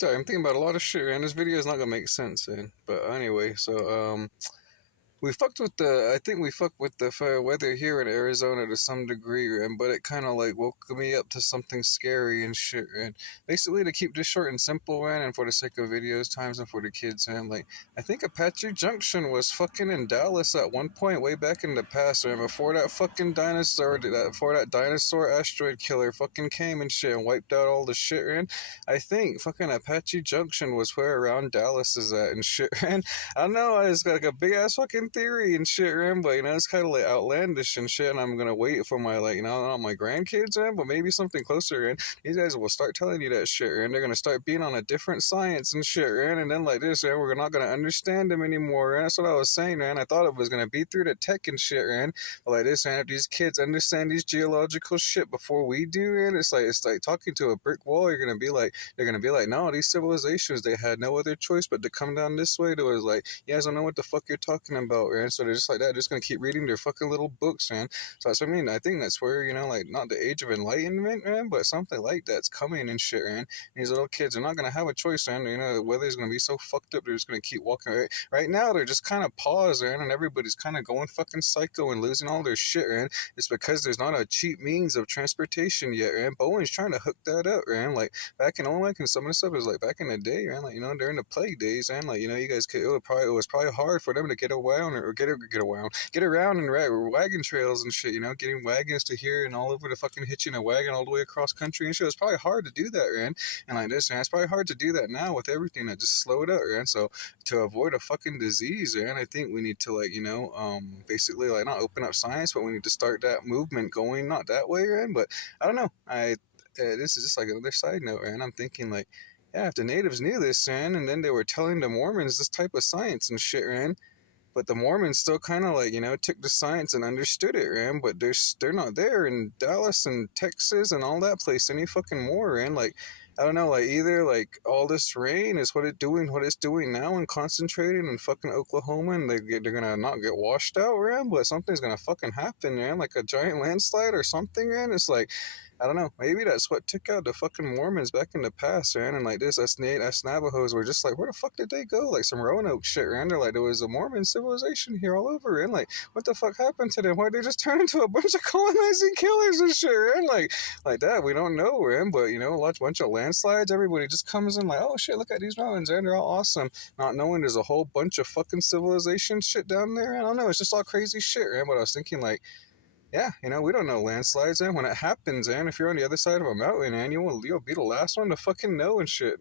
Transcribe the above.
Sorry, I'm thinking about a lot of shit, man. This video is not gonna make sense, man. But anyway, we fucked with the. I think we fucked with the weather here in Arizona to some degree, and but it kind of like woke me up to something scary and shit. And basically, to keep this short and simple, man, and for the sake of videos, times, and for the kids, man, like I think Apache Junction was fucking in Dallas at one point, way back in the past, man. Before that fucking before that dinosaur asteroid killer fucking came and shit and wiped out all the shit, man. I think fucking Apache Junction was where around Dallas is at and shit, man. I don't know. It's got like a big ass fucking theory and shit, man. But it's kind of like outlandish and shit. And I'm gonna wait for my not my grandkids, man, but maybe something closer. And these guys will start telling you that shit, and they're gonna start being on a different science and shit, man. And then like this, man, we're not gonna understand them anymore. And that's what I was saying, man. I thought it was gonna be through the tech and shit, man. But like this, man, if these kids understand these geological shit before we do, man, it's like talking to a brick wall. They're gonna be like, no, these civilizations, they had no other choice but to come down this way. To was like, you guys don't know what the fuck you're talking about, man. So they're just like that, just gonna keep reading their fucking little books, man. So that's what I mean. I think that's where, like not the age of enlightenment, man, but something like that's coming and shit, man. These little kids are not gonna have a choice, man. The weather's gonna be so fucked up, they're just gonna keep walking. Right now, they're just kind of paused, man, and everybody's kind of going fucking psycho and losing all their shit, man. It's because there's not a cheap means of transportation yet, man. Boeing's trying to hook that up, man. Like back in like and some of the stuff is like back in the day, man. Like during the plague days, man. Like you guys could it was probably hard for them to get around or get around in wagon trails and shit. Getting wagons to here and all over the fucking hitching a wagon all the way across country and shit. It's probably hard to do that, man. And like this, man, it's probably hard to do that now with everything that just slowed up, man. So to avoid a fucking disease, man, I think we need to basically like not open up science, but we need to start that movement going not that way, man. But I don't know. This is just like another side note, man. I'm thinking like, yeah, if the natives knew this, man, and then they were telling the Mormons this type of science and shit, man. But the Mormons still kind of like, took the science and understood it, man. But they're not there in Dallas and Texas and all that place any fucking more, man. Like, I don't know, like either like all this rain is what it's doing now and concentrating in fucking Oklahoma, and they're gonna not get washed out, man. But something's gonna fucking happen, man. Like a giant landslide or something, man. It's like I don't know. Maybe that's what took out the fucking Mormons back in the past, man. And like this, us Navajos were just like, where the fuck did they go? Like some Roanoke shit, man. They're like, there was a Mormon civilization here all over, and like, what the fuck happened to them? Why they just turn into a bunch of colonizing killers and shit, man? Like that, we don't know, man. But a bunch of landslides. Everybody just comes in like, oh shit, look at these mountains, and they're all awesome. Not knowing there's a whole bunch of fucking civilization shit down there. I don't know. It's just all crazy shit, man. But I was thinking like. Yeah, we don't know landslides, and when it happens, and if you're on the other side of a mountain, and you'll be the last one to fucking know and shit.